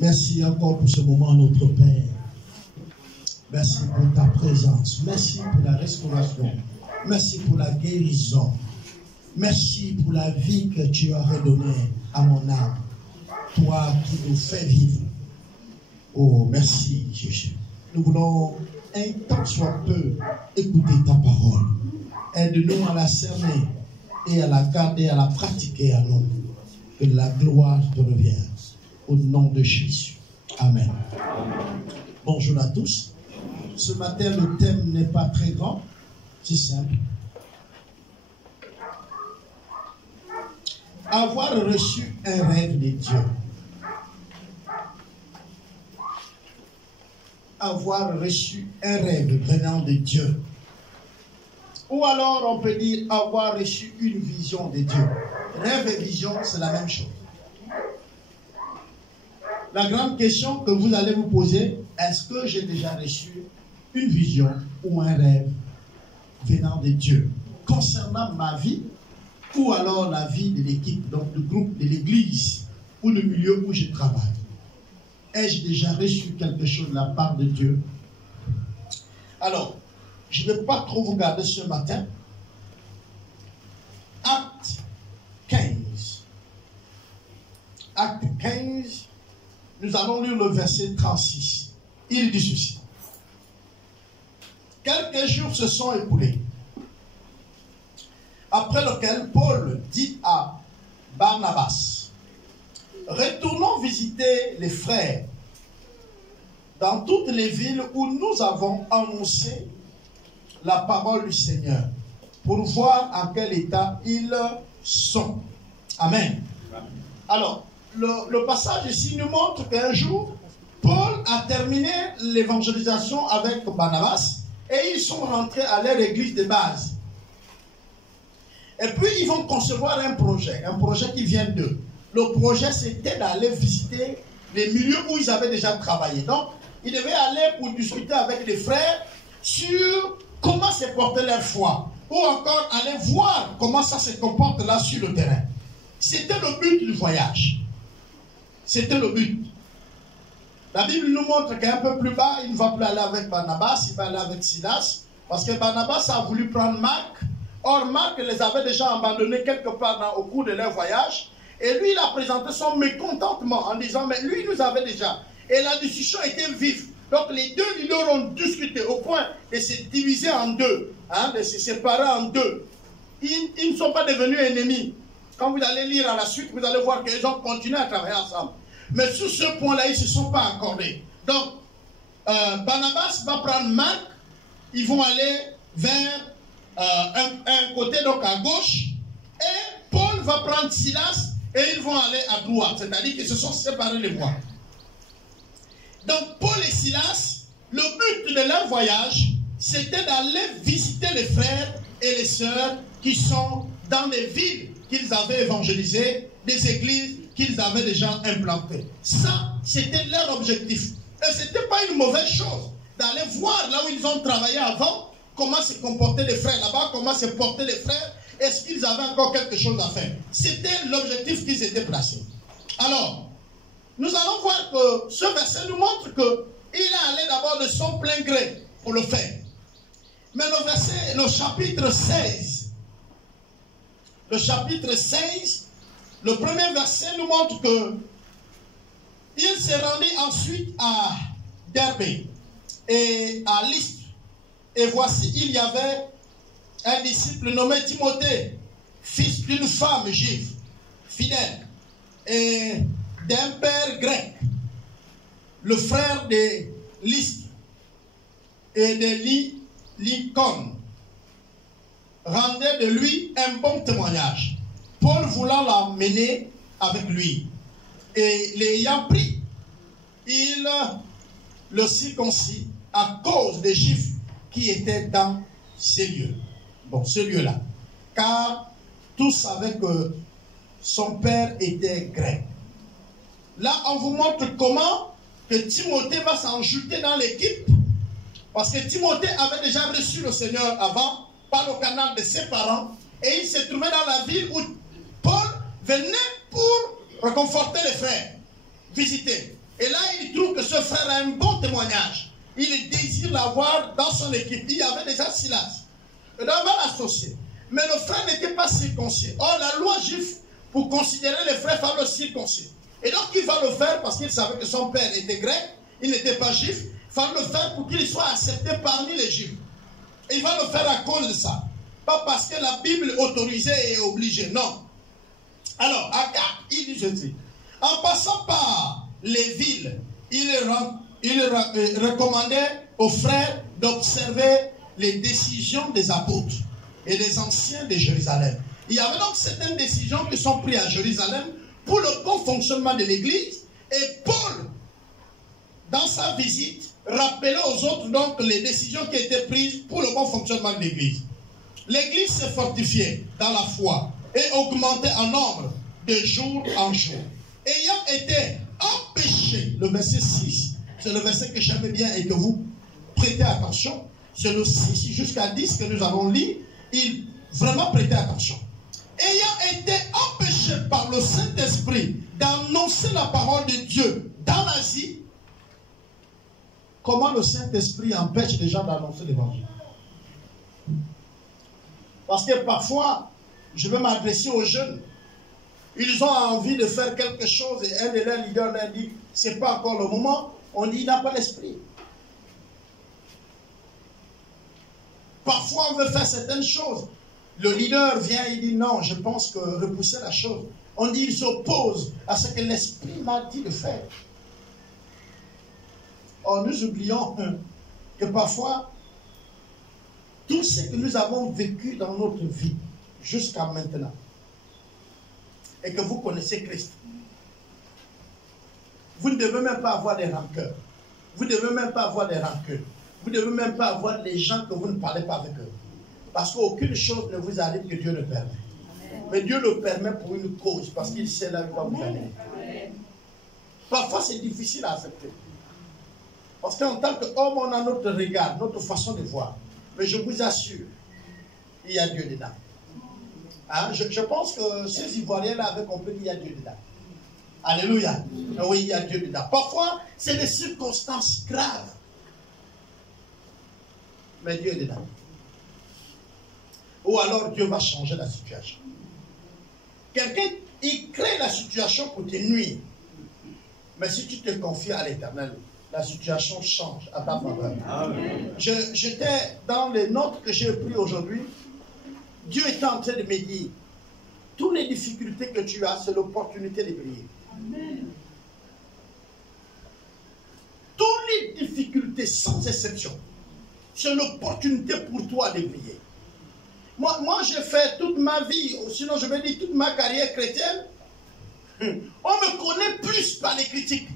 Merci encore pour ce moment, notre Père. Merci pour ta présence. Merci pour la restauration. Merci pour la guérison. Merci pour la vie que tu as redonnée à mon âme. Toi qui nous fais vivre. Oh, merci Jésus. Nous voulons un tant soit peu écouter ta parole. Aide-nous à la cerner et à la garder, à la pratiquer à nous. Que la gloire te revienne. Au nom de Jésus. Amen. Bonjour à tous. Ce matin, le thème n'est pas très grand. C'est simple. Avoir reçu un rêve de Dieu. Avoir reçu un rêve venant de Dieu. Ou alors on peut dire avoir reçu une vision de Dieu. Rêve et vision, c'est la même chose. La grande question que vous allez vous poser, est-ce que j'ai déjà reçu une vision ou un rêve venant de Dieu concernant ma vie ou alors la vie de l'équipe, donc du groupe de l'église ou le milieu où je travaille? Ai-je déjà reçu quelque chose de la part de Dieu? Alors, je ne vais pas trop vous garder ce matin. Acte 15. Acte 15, nous allons lire le verset 36. Il dit ceci. Quelques jours se sont écoulés, après lequel Paul dit à Barnabas, retournons visiter les frères dans toutes les villes où nous avons annoncé la parole du Seigneur, pour voir en quel état ils sont. Amen. Alors, le passage ici nous montre qu'un jour, Paul a terminé l'évangélisation avec Barnabas et ils sont rentrés à leur église de base. Et puis, ils vont concevoir un projet qui vient d'eux. Le projet, c'était d'aller visiter les milieux où ils avaient déjà travaillé. Donc, ils devaient aller pour discuter avec les frères sur comment se portait leur foi, ou encore aller voir comment ça se comporte là sur le terrain. C'était le but du voyage. C'était le but. La Bible nous montre qu'un peu plus bas, il ne va plus aller avec Barnabas, il va aller avec Silas, parce que Barnabas a voulu prendre Marc. Or, Marc les avait déjà abandonnés quelque part au cours de leur voyage. Et lui, il a présenté son mécontentement en disant, mais lui, il nous avait déjà. Et la discussion était vive. Donc, les deux leaders ont discuté au point de se diviser en deux, de se séparer en deux. Ils ne sont pas devenus ennemis. Quand vous allez lire à la suite, vous allez voir qu'ils ont continué à travailler ensemble. Mais sur ce point-là, ils ne se sont pas accordés. Donc, Barnabas va prendre Marc. Ils vont aller vers un côté, donc à gauche. Et Paul va prendre Silas et ils vont aller à droite. C'est-à-dire qu'ils se sont séparés les voies. Donc, Paul et Silas, le but de leur voyage, c'était d'aller visiter les frères et les sœurs qui sont dans les villes qu'ils avaient évangélisées, des églises qu'ils avaient déjà implantées. Ça, c'était leur objectif. Et ce n'était pas une mauvaise chose d'aller voir là où ils ont travaillé avant, comment se comportaient les frères là-bas, comment se portaient les frères, est-ce qu'ils avaient encore quelque chose à faire. C'était l'objectif qu'ils étaient placés. Alors, nous allons voir que ce verset nous montre qu'il est allé d'abord de son plein gré pour le faire. Mais le chapitre 16, le premier verset nous montre que il s'est rendu ensuite à Derbe et à Lystre. Et voici, il y avait un disciple nommé Timothée, fils d'une femme juive, fidèle, et d'un père grec, le frère de Lystre et de Lycon, rendait de lui un bon témoignage. Paul voulant l'emmener avec lui, et l'ayant pris, il le circoncis à cause des Juifs qui étaient dans ces lieux. Bon, ce lieu-là. Car tous savaient que son père était grec. Là, on vous montre comment que Timothée va s'enjouer dans l'équipe. Parce que Timothée avait déjà reçu le Seigneur avant, par le canal de ses parents. Et il se trouvait dans la ville où Paul venait pour réconforter les frères, visiter. Et là, il trouve que ce frère a un bon témoignage. Il désire l'avoir dans son équipe. Il y avait déjà Silas. Il va l'associer. Mais le frère n'était pas circoncis. Or, la loi juive, pour considérer les frères, il fallait le circoncis. Et donc, il va le faire parce qu'il savait que son père était grec, il n'était pas juif. Il fallait le faire pour qu'il soit accepté parmi les juifs. Et il va le faire à cause de ça. Pas parce que la Bible autorisait et obligeait, non. Alors, Akab, il dit ceci. En passant par les villes, il recommandait aux frères d'observer les décisions des apôtres et des anciens de Jérusalem. Il y avait donc certaines décisions qui sont prises à Jérusalem pour le bon fonctionnement de l'Église. Et Paul, dans sa visite, rappelait aux autres donc les décisions qui étaient prises pour le bon fonctionnement de l'Église. L'Église s'est fortifiée dans la foi et augmentait en nombre de jour en jour. Ayant été empêché, le verset 6, c'est le verset que j'aime bien et que vous prêtez attention, c'est le 6 jusqu'à 10 que nous avons lu, il vraiment prêtez attention. Ayant été empêché par le Saint-Esprit d'annoncer la parole de Dieu dans l'Asie, comment le Saint-Esprit empêche les gens d'annoncer l'évangile? Parce que parfois, je vais m'adresser aux jeunes, ils ont envie de faire quelque chose et un de leurs leaders leur dit, c'est pas encore le moment, on dit, il n'a pas l'esprit. Parfois, on veut faire certaines choses. Le leader vient et dit, non, je pense que repousser la chose. On dit, il s'oppose à ce que l'esprit m'a dit de faire. Or, nous oublions que parfois, tout ce que nous avons vécu dans notre vie jusqu'à maintenant, et que vous connaissez Christ, vous ne devez même pas avoir des rancœurs. Vous ne devez même pas avoir des rancœurs. Vous ne devez même pas avoir des gens que vous ne parlez pas avec eux. Parce qu'aucune chose ne vous arrive que Dieu le permet. Amen. Mais Dieu le permet pour une cause, parce qu'il sait là où il va vous amener. Parfois, c'est difficile à accepter. Parce qu'en tant qu'homme, on a notre regard, notre façon de voir. Mais je vous assure, il y a Dieu dedans. Hein? Je pense que ces Ivoiriens-là avaient compris qu'il y a Dieu dedans. Alléluia. Oui, il y a Dieu dedans. Parfois, c'est des circonstances graves. Mais Dieu est dedans. Ou alors Dieu va changer la situation. Quelqu'un, il crée la situation pour te nuire. Mais si tu te confies à l'Éternel, la situation change à ta faveur. J'étais dans les notes que j'ai prises aujourd'hui. Dieu est en train de me dire, toutes les difficultés que tu as, c'est l'opportunité de prier. Amen. Toutes les difficultés, sans exception, c'est l'opportunité pour toi de prier. Moi j'ai fait toute ma vie, sinon je vais dire toute ma carrière chrétienne, on me connaît plus par les critiques.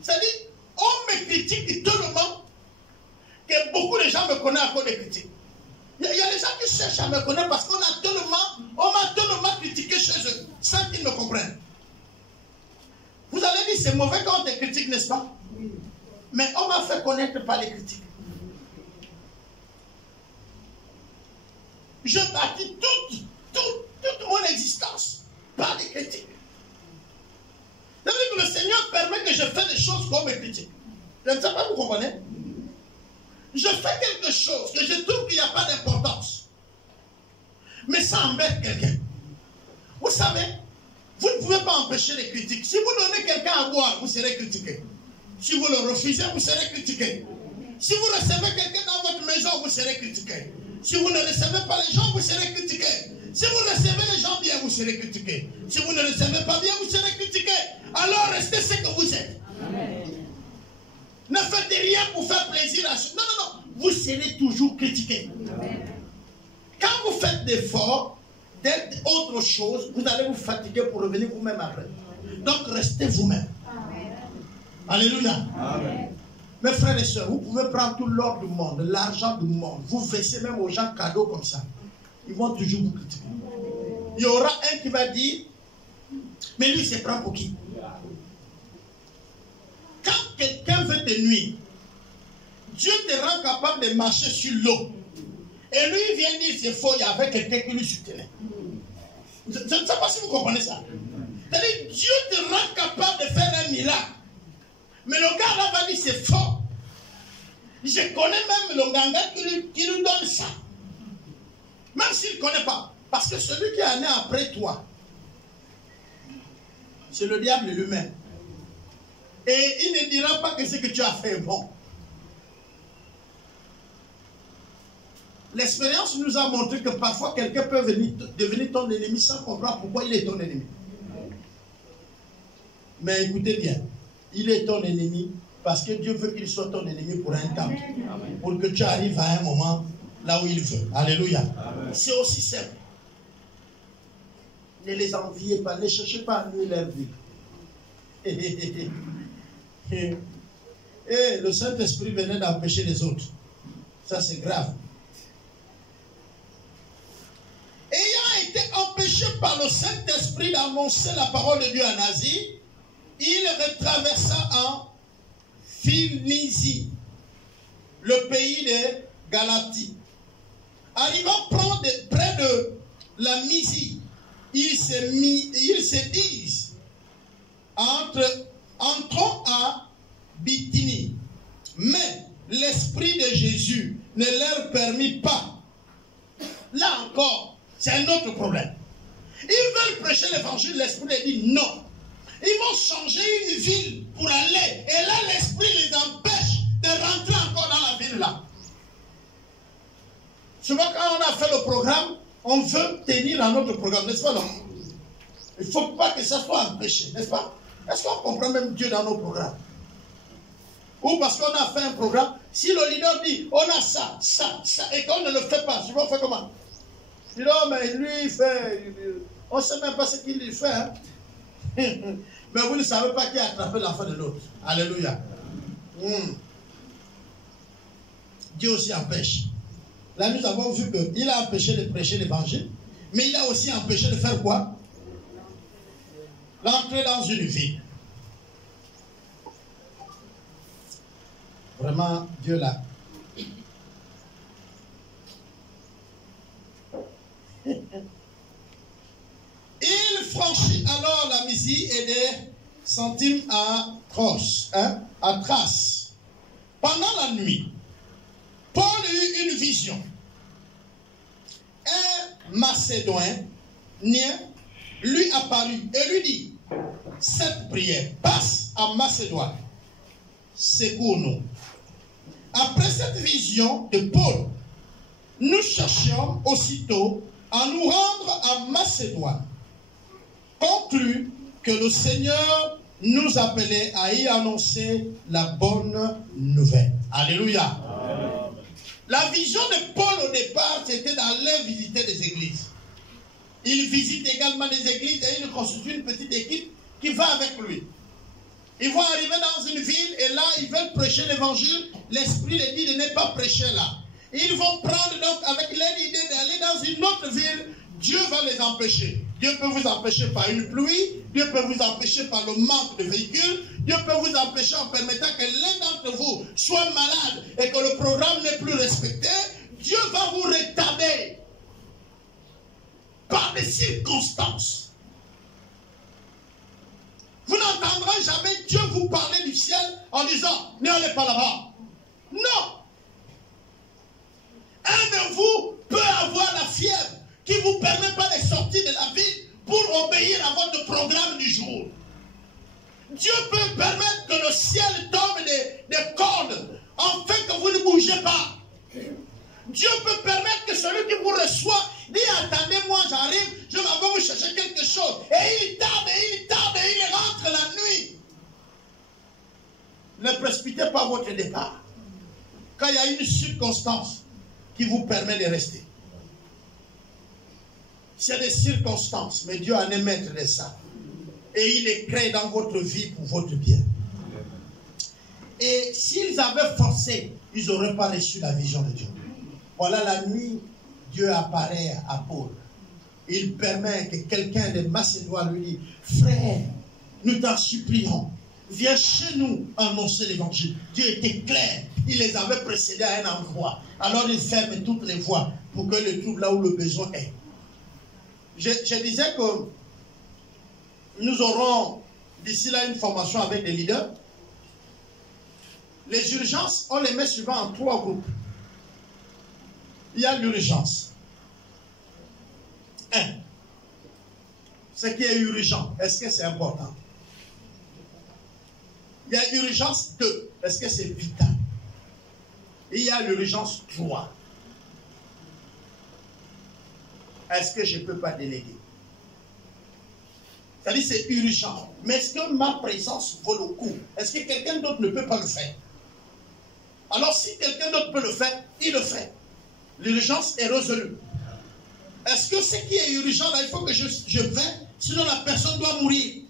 C'est-à-dire, on me critique tellement que beaucoup de gens me connaissent à cause des critiques. Il y a des gens qui cherchent à me connaître parce qu'on m'a tellement critiqué chez eux, sans qu'ils me comprennent. Vous allez dire, c'est mauvais quand on te critique, n'est-ce pas? Oui. Mais on m'a fait connaître par les critiques. Je bâtis toute mon existence par les critiques. C'est-à-dire que le Seigneur permet que je fasse des choses qu'on me critique. Je ne sais pas, vous comprenez? Je fais quelque chose que je trouve qu'il n'y a pas d'importance. Mais ça embête quelqu'un. Vous savez, vous ne pouvez pas empêcher les critiques. Si vous donnez quelqu'un à boire, vous serez critiqué. Si vous le refusez, vous serez critiqué. Si vous recevez quelqu'un dans votre maison, vous serez critiqué. Si vous ne recevez pas les gens, vous serez critiqué. Si vous recevez les gens bien, vous serez critiqué. Si vous ne recevez pas bien, vous serez critiqué. Alors restez ce que vous êtes. Amen. Ne faites rien pour faire plaisir à ceux. Non, non, non. Vous serez toujours critiqué. Amen. Quand vous faites d'efforts d'être autre chose, vous allez vous fatiguer pour revenir vous-même après. Donc restez vous-même. Alléluia. Amen. Mes frères et sœurs, vous pouvez prendre tout l'or du monde, l'argent du monde, vous versez même aux gens cadeaux comme ça. Ils vont toujours vous critiquer. Il y aura un qui va dire, mais lui, c'est prend pour qui? Quand quelqu'un veut te nuire, Dieu te rend capable de marcher sur l'eau. Et lui, il vient dire, c'est faux, il y avait quelqu'un qui lui soutenait. Je ne sais pas si vous comprenez ça. C'est-à-dire, Dieu te rend capable de faire un miracle. Mais le gars là va dire c'est faux. Je connais même le ganga qui nous donne ça. Même s'il ne connaît pas. Parce que celui qui est né après toi, c'est le diable lui-même. Et il ne dira pas que ce que tu as fait est bon. L'expérience nous a montré que parfois quelqu'un peut devenir ton ennemi sans comprendre pourquoi il est ton ennemi. Mais écoutez bien, il est ton ennemi parce que Dieu veut qu'il soit ton ennemi pour un temps. Pour que tu arrives à un moment là où il veut. Alléluia. C'est aussi simple. Ne les enviez pas, ne cherchez pas à nuire leur vie. Et le Saint-Esprit venait d'empêcher les autres. Ça c'est grave. Ayant été empêché par le Saint-Esprit d'annoncer la parole de Dieu en Asie, il retraversa en Phrynie, le pays de Galatie. Arrivant près de la Mysie, ils se disent, entrons à Bithynie. Mais l'Esprit de Jésus ne leur permit pas. Là encore, c'est un autre problème. Ils veulent prêcher l'évangile, l'Esprit leur dit non. Ils vont changer une ville pour aller. Et là, l'Esprit les empêche de rentrer encore dans la ville là. Souvent, quand on a fait le programme, on veut tenir à notre programme, n'est-ce pas non? Il ne faut pas que ça soit empêché, n'est-ce pas? Est-ce qu'on comprend même Dieu dans nos programmes? Ou parce qu'on a fait un programme, si le leader dit, on a ça, et qu'on ne le fait pas, souvent on fait comment? Il dit, oh, mais lui, il fait, on ne sait même pas ce qu'il fait. Hein? Mais vous ne savez pas qui a attrapé l'enfant de l'autre. Alléluia. Dieu aussi empêche. Là, nous avons vu qu'il a empêché de prêcher l'évangile, mais il a aussi empêché de faire quoi? L'entrer dans une ville. Vraiment, Dieu là. Il franchit alors la Mysie et des centimes à Thrace. Pendant la nuit, Paul eut une vision. Un Macédonien lui apparut et lui dit, cette prière passe à Macédoine, secours-nous. Après cette vision de Paul, nous cherchions aussitôt à nous rendre à Macédoine, conclut que le Seigneur nous appelait à y annoncer la bonne nouvelle. Alléluia. Amen. La vision de Paul au départ, c'était d'aller visiter des églises. Il visite également des églises et il constitue une petite équipe qui va avec lui. Ils vont arriver dans une ville et là, ils veulent prêcher l'évangile. L'Esprit les dit de ne pas prêcher là. Ils vont prendre donc avec l'aide l'idée d'aller dans une autre ville. Dieu va les empêcher. Dieu peut vous empêcher par une pluie. Dieu peut vous empêcher par le manque de véhicules. Dieu peut vous empêcher en permettant que l'un d'entre vous soit malade et que le programme n'est plus respecté. Dieu va vous retarder par des circonstances. Vous n'entendrez jamais Dieu vous parler du ciel en disant, n'allez pas là-bas. Non. Un de vous peut avoir la fièvre qui ne vous permet pas de sortir de la ville pour obéir à votre programme du jour. Dieu peut permettre que le ciel tombe des cordes afin que vous ne bougez pas. Dieu peut permettre que celui qui vous reçoit dit, attendez-moi, j'arrive, je m'en vais vous chercher quelque chose. Et il tarde, et il rentre la nuit. Ne précipitez pas votre départ. Quand il y a une circonstance qui vous permet de rester. C'est des circonstances, mais Dieu en est maître de ça. Et il est créé dans votre vie pour votre bien. Et s'ils avaient forcé, ils n'auraient pas reçu la vision de Dieu. Voilà, la nuit, Dieu apparaît à Paul. Il permet que quelqu'un de Macédoine lui dise, frère, nous t'en supplions, viens chez nous annoncer l'évangile. Dieu était clair. Il les avait précédés à un endroit. Alors il ferme toutes les voies pour que le trouve là où le besoin est. Je disais que nous aurons d'ici là une formation avec des leaders. Les urgences, on les met souvent en 3 groupes. Il y a l'urgence. 1. Ce qui est urgent, est-ce que c'est important? Il y a l'urgence 2. Est-ce que c'est vital? Et il y a l'urgence 3. Est-ce que je ne peux pas déléguer? C'est-à-dire c'est urgent. Mais est-ce que ma présence vaut le coup? Est-ce que quelqu'un d'autre ne peut pas le faire? Alors si quelqu'un d'autre peut le faire, il le fait. L'urgence est résolue. Est-ce que ce qui est urgent là, il faut que je vais, sinon la personne doit mourir?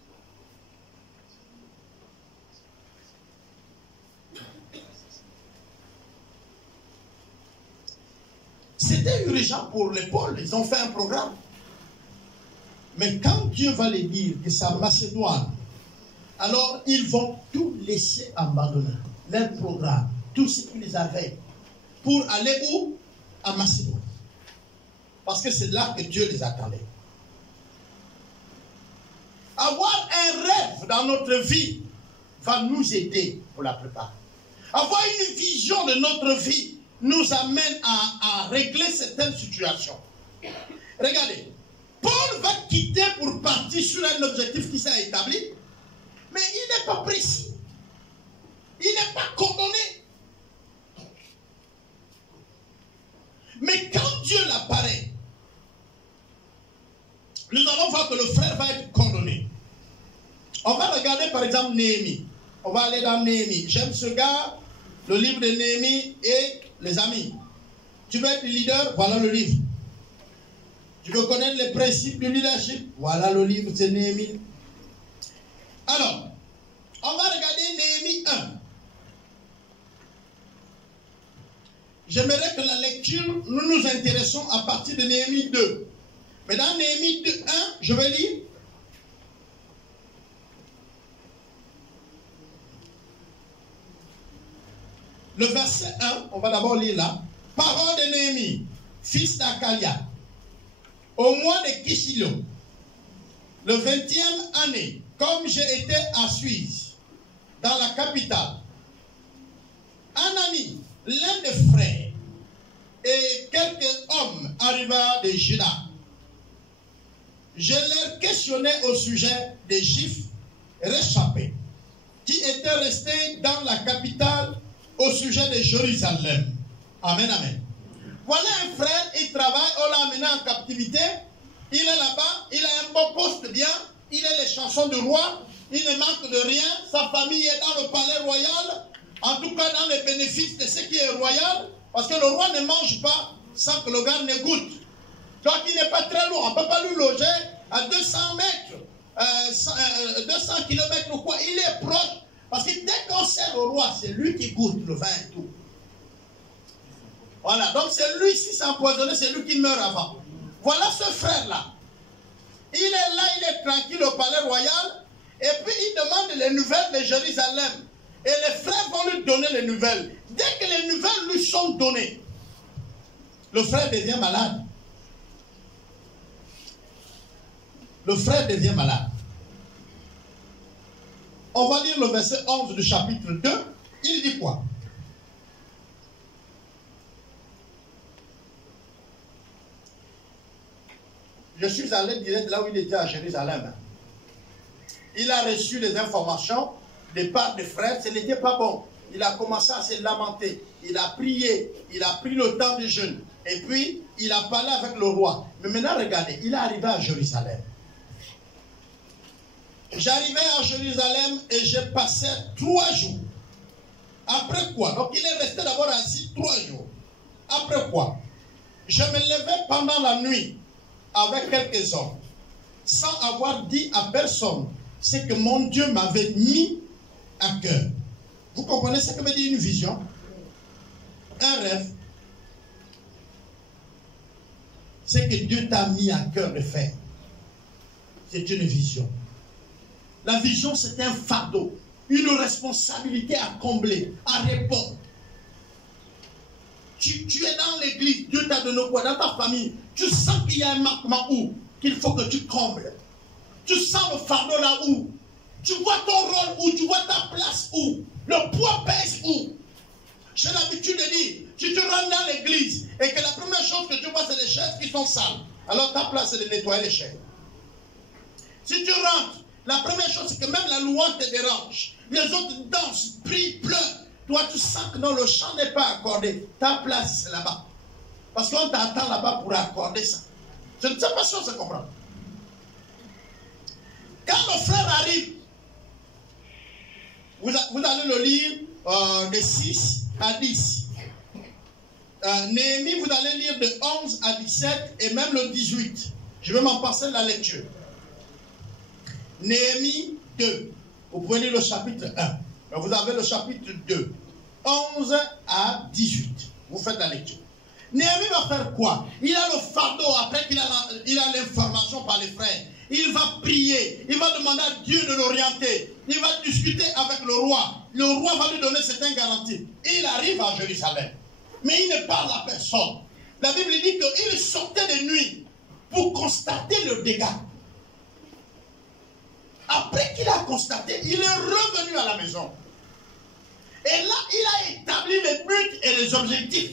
C'était urgent pour les Paul, ils ont fait un programme. Mais quand Dieu va les dire que c'est Macédoine, alors ils vont tout laisser abandonner, leur programme, tout ce qu'ils avaient, pour aller où? À Macédoine. Parce que c'est là que Dieu les attendait. Avoir un rêve dans notre vie va nous aider pour la plupart. Avoir une vision de notre vie nous amène à régler certaines situations. Regardez, Paul va quitter pour partir sur un objectif qui s'est établi, mais il n'est pas précis. Il n'est pas coordonné. Mais quand Dieu l'apparaît, nous allons voir que le frère va être coordonné. On va regarder par exemple Néhémie. On va aller dans Néhémie. J'aime ce gars, le livre de Néhémie et les amis. Tu veux être leader? Voilà le livre. Tu veux connaître les principes du leadership? Voilà le livre, c'est Néhémie. Alors, on va regarder Néhémie 1. J'aimerais que la lecture, nous nous intéressons à partir de Néhémie 2. Mais dans Néhémie 1, je vais lire. Le verset 1, on va d'abord lire là. Parole de Néhémie, fils d'Akalia, au mois de Kishilo, le 20e année, comme j'ai été à Suisse, dans la capitale, Anani, l'un des frères, et quelques hommes arriva de Juda. Je leur questionnais au sujet des Juifs réchappés, qui étaient restés dans la capitale au sujet de Jérusalem. Amen, amen. Voilà un frère, il travaille, on l'a amené en captivité, il est là-bas, il a un bon poste bien, il est les chansons du roi, il ne manque de rien, sa famille est dans le palais royal, en tout cas dans les bénéfices de ce qui est royal, parce que le roi ne mange pas sans que le gars ne goûte. Donc il n'est pas très loin, on ne peut pas lui loger à 200 mètres, 200 km ou quoi, il est proche. Parce que dès qu'on sert au roi, c'est lui qui goûte le vin et tout. Voilà, donc c'est lui, si c'est empoisonné, c'est lui qui meurt avant. Voilà ce frère-là. Il est là, il est tranquille au palais royal, et puis il demande les nouvelles de Jérusalem. Et les frères vont lui donner les nouvelles. Dès que les nouvelles lui sont données, le frère devient malade. Le frère devient malade. On va lire le verset 11 du chapitre 2. Il dit quoi? Je suis allé direct là où il était à Jérusalem. Il a reçu les informations de part des frères. Ce n'était pas bon. Il a commencé à se lamenter. Il a prié. Il a pris le temps du jeûne. Et puis, il a parlé avec le roi. Mais maintenant, regardez. Il est arrivé à Jérusalem. J'arrivais à Jérusalem et j'ai passé 3 jours. Après quoi? Donc il est resté d'abord assis 3 jours. Après quoi? Je me levais pendant la nuit avec quelques hommes, sans avoir dit à personne ce que mon Dieu m'avait mis à cœur. Vous comprenez ce que veut dire une vision? Un rêve. Ce que Dieu t'a mis à cœur de faire, c'est une vision. La vision, c'est un fardeau, une responsabilité à combler, à répondre. Tu es dans l'église, Dieu t'a donné quoi? Dans ta famille, tu sens qu'il y a un manquement où qu'il faut que tu combles. Tu sens le fardeau là où Tu vois ton rôle où, tu vois ta place où, le poids pèse où. J'ai l'habitude de dire, si tu rentres dans l'église et que la première chose que tu vois, c'est les chaises qui sont sales, alors ta place, c'est de nettoyer les chaises. Si tu rentres, la première chose, c'est que même la louange te dérange. Les autres dansent, prient, pleurent. Toi, tu sens que non, le chant n'est pas accordé. Ta place, c'est là-bas. Parce qu'on t'attend là-bas pour accorder ça. Je ne sais pas si on se comprend. Quand nos frères arrivent, vous allez le lire de 6 à 10. Néhémie, vous allez lire de 11 à 17 et même le 18. Je vais m'en passer la lecture. Néhémie 2. Vous pouvez lire le chapitre 1. Vous avez le chapitre 2. 11 à 18. Vous faites la lecture. Néhémie va faire quoi? Il a le fardeau après qu'il a l'information par les frères. Il va prier. Il va demander à Dieu de l'orienter. Il va discuter avec le roi. Le roi va lui donner certaines garanties. Il arrive à Jérusalem. Mais il ne parle à personne. La Bible dit qu'il sortait de nuit pour constater le dégât. Après qu'il a constaté, il est revenu à la maison. Et là, il a établi les buts et les objectifs.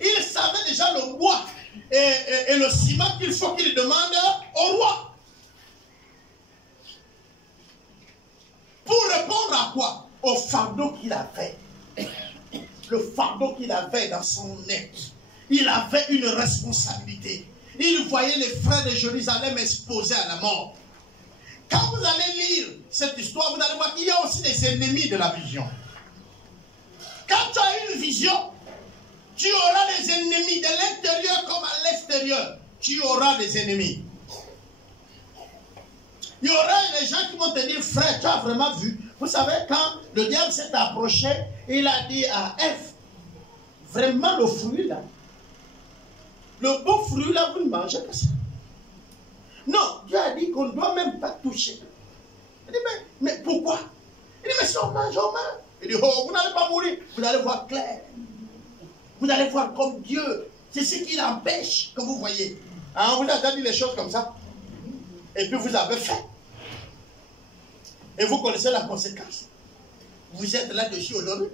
Il savait déjà le bois et le ciment qu'il faut qu'il demande au roi. Pour répondre à quoi? Au fardeau qu'il avait. Le fardeau qu'il avait dans son être. Il avait une responsabilité. Il voyait les frères de Jérusalem exposés à la mort. Quand vous allez lire cette histoire, vous allez voir qu'il y a aussi des ennemis de la vision. Quand tu as une vision, tu auras des ennemis de l'intérieur comme à l'extérieur. Tu auras des ennemis. Il y aura des gens qui vont te dire, frère, tu as vraiment vu. Vous savez, quand le diable s'est approché, il a dit à Ève, vraiment le fruit là, le beau fruit là, vous ne mangez pas ça. Non, Dieu a dit qu'on ne doit même pas toucher. Il dit, mais pourquoi? Il dit, mais si on mange, on meurt. Il dit, oh, vous n'allez pas mourir. Vous allez voir clair. Vous allez voir comme Dieu. C'est ce qui l'empêche que vous voyez. Hein, on vous a déjà dit les choses comme ça. Et puis vous avez fait. Et vous connaissez la conséquence. Vous êtes là-dessus aujourd'hui.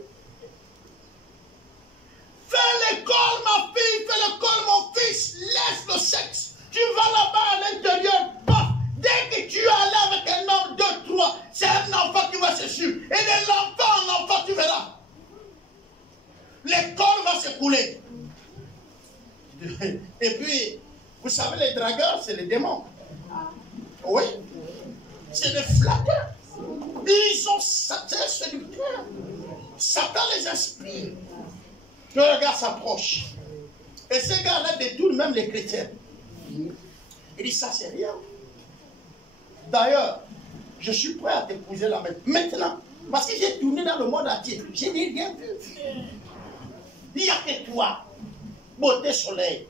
Fais l'école, ma fille. Fais l'école, mon fils. Laisse le sexe. Tu vas là-bas à l'intérieur. Dès que tu es allé avec un homme, 2, 3, c'est un enfant qui va se suivre. Et de l'enfant en enfant, tu verras. L'école va s'écouler. Et puis, vous savez, les dragueurs, c'est les démons. Oui. C'est des flatteurs. Ils sont séducteurs. Satan les inspire. Le regard s'approche. Et ces gars-là détournent même les chrétiens. Il dit, ça c'est rien. D'ailleurs, je suis prêt à t'épouser là maintenant. Parce que j'ai tourné dans le monde entier. Je n'ai rien vu. Il n'y a que toi. Beauté soleil.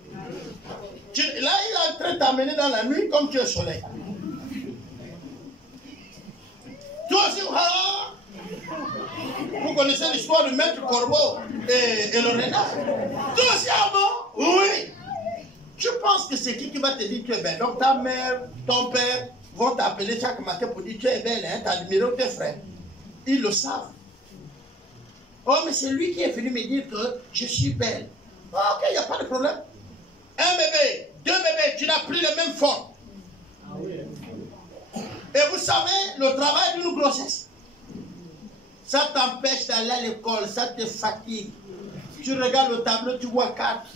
Là, il est en train de t'amener dans la nuit comme tu es soleil. Toi aussi, ah, vous connaissez l'histoire du maître corbeau et le renard. Toi aussi, ah bon? Oui. Je pense que c'est qui va te dire que tu es belle. Donc ta mère, ton père vont t'appeler chaque matin pour dire tu es belle, hein, tu as le numéro de tes frères. Ils le savent. Oh, mais c'est lui qui est venu me dire que je suis belle. Oh, ok, il n'y a pas de problème. Un bébé, 2 bébés, tu n'as plus les mêmes formes. Ah oui. Et vous savez, le travail d'une grossesse, ça t'empêche d'aller à l'école, ça te fatigue. Tu regardes le tableau, tu vois 4.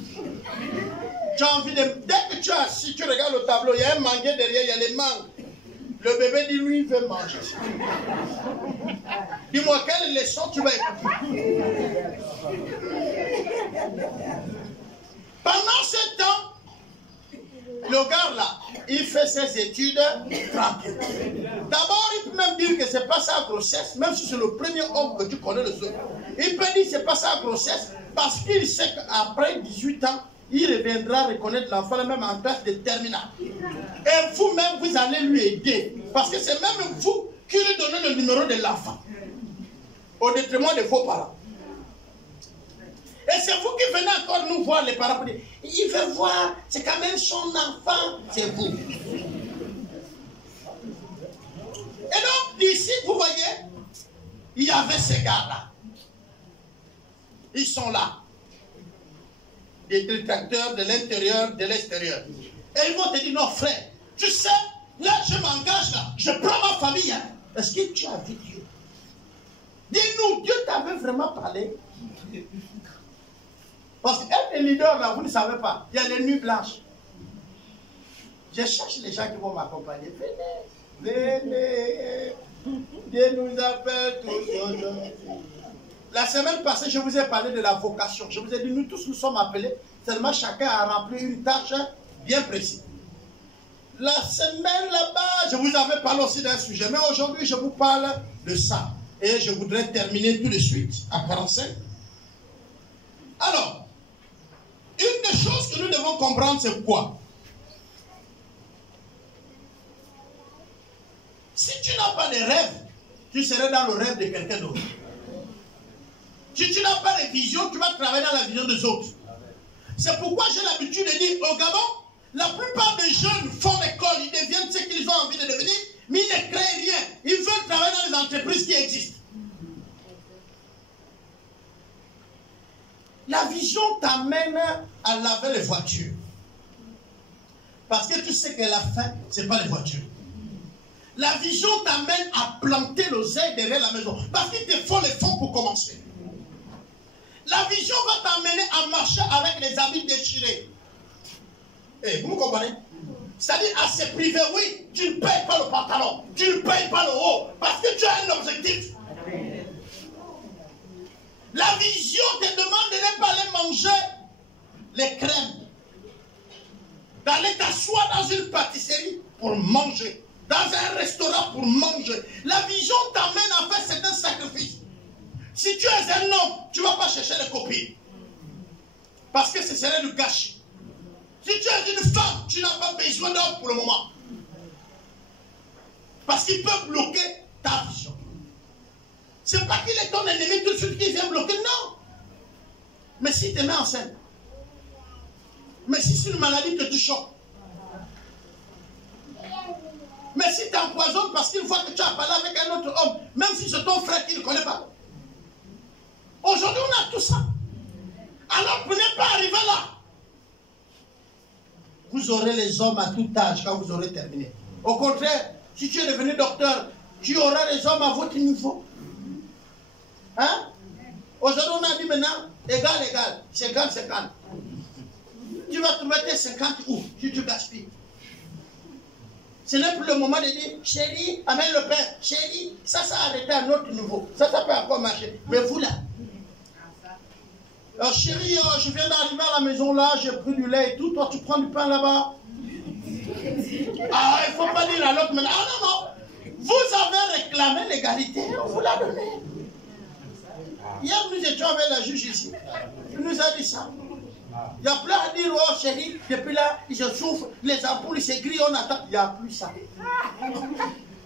Tu as envie de... Dès que tu es assis, tu regardes le tableau, il y a un manguier derrière, il y a les mangues. Le bébé dit, lui, il veut manger. Dis-moi, quelle leçon tu vas écouter? Pendant ce temps, le gars là, il fait ses études tranquille. D'abord, il peut même dire que c'est pas sa grossesse, même si c'est le premier homme que tu connais le seul. Il peut dire que c'est pas sa grossesse, parce qu'il sait qu'après 18 ans, il reviendra reconnaître l'enfant même en classe de terminale. Et vous-même, vous allez lui aider. Parce que c'est même vous qui lui donnez le numéro de l'enfant. Au détriment de vos parents. Et c'est vous qui venez encore nous voir, les parents, pour dire, il veut voir, c'est quand même son enfant, c'est vous. Et donc, Ici, vous voyez, il y avait ces gars-là. Ils sont là. Des détracteurs de l'intérieur, de l'extérieur. Et ils vont te dire, non frère, tu sais, là je m'engage là, je prends ma famille. Hein. Est-ce que tu as vu Dieu? Dis-nous, Dieu t'avait vraiment parlé? Parce qu'être leader là, vous ne savez pas, il y a les nuits blanches. Je cherche les gens qui vont m'accompagner. Venez, venez. Dieu nous appelle tous aujourd'hui. La semaine passée, je vous ai parlé de la vocation. Je vous ai dit, nous tous nous sommes appelés, seulement chacun a rempli une tâche bien précise. La semaine là-bas, je vous avais parlé aussi d'un sujet, mais aujourd'hui, je vous parle de ça. Et je voudrais terminer tout de suite à 45. Alors, une des choses que nous devons comprendre, c'est quoi? Si tu n'as pas de rêve, tu serais dans le rêve de quelqu'un d'autre. Si tu n'as pas de vision, tu vas travailler dans la vision des autres. C'est pourquoi j'ai l'habitude de dire au Gabon, la plupart des jeunes font l'école, ils deviennent ce qu'ils ont envie de devenir, mais ils ne créent rien. Ils veulent travailler dans les entreprises qui existent. La vision t'amène à laver les voitures. Parce que tu sais que la fin, ce n'est pas les voitures. La vision t'amène à planter l'oseille derrière la maison. Parce qu'il te faut les fonds pour commencer. La vision va t'amener à marcher avec les habits déchirés. Et vous me comprenez? C'est-à-dire à se priver, oui, tu ne payes pas le pantalon, tu ne payes pas le haut, parce que tu as un objectif. La vision te demande de ne pas aller manger les crèmes, d'aller t'asseoir dans une pâtisserie pour manger, dans un restaurant pour manger. La vision t'amène à faire certains sacrifices. Si tu es un homme, tu ne vas pas chercher les copines, parce que ce serait du gâchis. Si tu es une femme, tu n'as pas besoin d'homme pour le moment, parce qu'il peut bloquer ta vision. C'est pas qu'il est ton ennemi tout de suite qui vient bloquer, non. Mais si tu te mets enceinte, mais si c'est une maladie que tu choques, mais si tu empoisonnes parce qu'il voit que tu as parlé avec un autre homme, même si c'est ton frère qui ne connaît pas. Aujourd'hui, on a tout ça. Alors, vous n'êtes pas arrivé là. Vous aurez les hommes à tout âge quand vous aurez terminé. Au contraire, si tu es devenu docteur, tu auras les hommes à votre niveau. Hein? Aujourd'hui, on a dit maintenant, égal, 50-50. Tu vas trouver tes 50 où? Si tu gaspilles. Ce n'est plus le moment de dire, chérie, amène le pain. Chérie, ça a arrêté à notre niveau. Ça peut encore marcher. Mais vous là. Alors, chérie, je viens d'arriver à la maison là, j'ai pris du lait et tout. Toi, tu prends du pain là-bas. Ah, il ne faut pas dire à l'autre maintenant. Ah non, non. Vous avez réclamé l'égalité, on vous l'a donné. Hier, nous étions avec la juge ici. Il nous a dit ça. Il y a plein à dire, oh chérie, depuis là, je souffre, les ampoules, c'est gris, on attend. Il n'y a plus ça.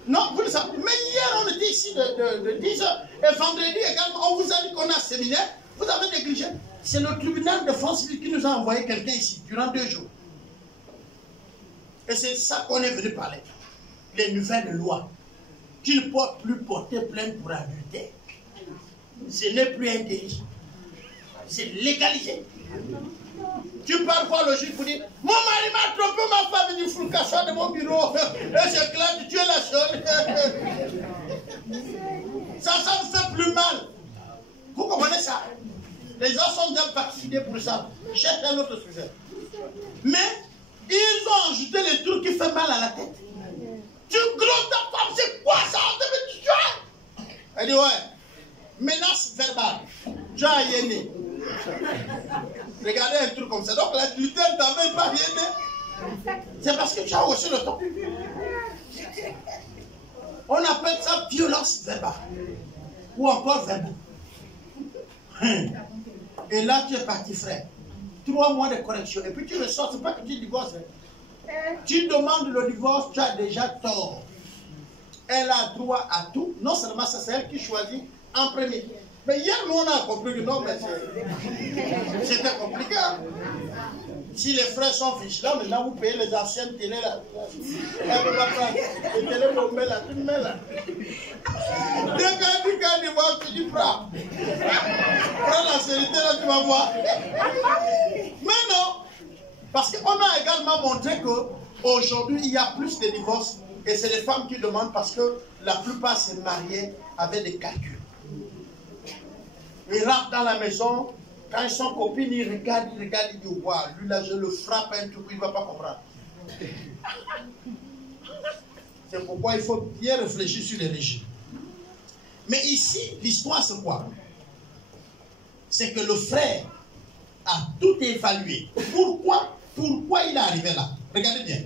Non, vous le savez. Mais hier, on était ici de 10h. Et vendredi également, on vous a dit qu'on a un séminaire. Vous avez négligé. C'est le tribunal de France qui nous a envoyé quelqu'un ici, durant 2 jours. Et c'est ça qu'on est venu parler. Les nouvelles lois. Tu ne peux plus porter plainte pour adultère. Ce n'est plus un délit. C'est légalisé. Tu pars voir le juge pour dire, mon mari m'a trompé, ma femme du fou cachot de mon bureau. Et j'éclate, tu es la seule. Ça me fait plus mal. Vous comprenez ça? Les gens sont bien participés pour ça. Cherche un autre sujet. Mais ils ont ajouté les trucs qui font mal à la tête. Tu gros ta femme, c'est quoi ça? Elle dit, ouais. Menace verbale. Tu as yéné. Regardez un truc comme ça. Donc la gluten t'avait pas yéné. C'est parce que tu as haussé le ton. On appelle ça violence verbale. Ou encore verbale. Et là tu es parti, frère. 3 mois de correction. Et puis tu ressors, c'est pas que tu divorces. Tu demandes le divorce, tu as déjà tort. Elle a droit à tout. Non seulement ça, c'est elle qui choisit en premier. Mais hier, nous, on a compris que non, mais c'était compliqué. Si les frères sont vigilants, maintenant vous payez les anciennes télé là. Elle peut pas prendre. Les télé bombées là, tu mets là. Dès quand tu vois, tu dis prends. Prends la série là, tu vas voir. Mais non. Parce qu'on a également montré qu'aujourd'hui, il y a plus de divorces. Et c'est les femmes qui demandent parce que la plupart se mariaient avec des calculs. Ils rentrent dans la maison. Quand ils sont copines, ils regardent, ils disent, wow, lui là, je le frappe un truc, il ne va pas comprendre. C'est pourquoi il faut bien réfléchir sur les régimes. Mais ici, l'histoire, c'est quoi? C'est que le frère a tout évalué. Pourquoi il est arrivé là? Regardez bien.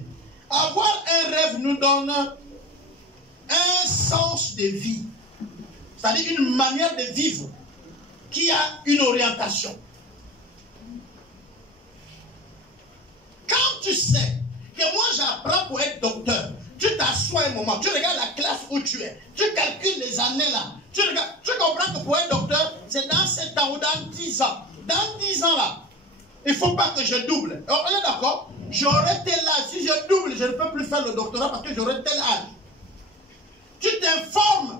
Avoir un rêve nous donne un sens de vie. C'est-à-dire une manière de vivre qui a une orientation. Quand tu sais que moi j'apprends pour être docteur, tu t'assois un moment, tu regardes la classe où tu es, tu calcules les années là, tu comprends que pour être docteur, c'est dans 7 ans ou dans 10 ans. Dans 10 ans là, il ne faut pas que je double. Alors, on est d'accord? J'aurai tel âge. Si je double, je ne peux plus faire le doctorat parce que j'aurai tel âge. Tu t'informes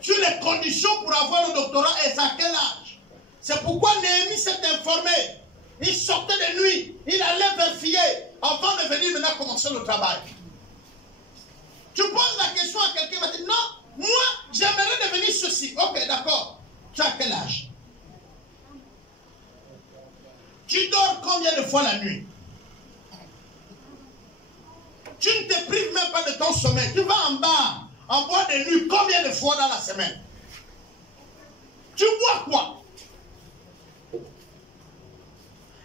sur les conditions pour avoir le doctorat et à quel âge. C'est pourquoi Néhémie s'est informé. Il sortait de nuit, il allait vérifier avant de venir maintenant commencer le travail. Tu poses la question à quelqu'un, il va dire non, moi j'aimerais devenir ceci. Ok, d'accord. Tu as quel âge? Tu dors combien de fois la nuit? Tu ne te prives même pas de ton sommeil. Tu vas en bas. En bois de nuit, combien de fois dans la semaine? Tu bois quoi?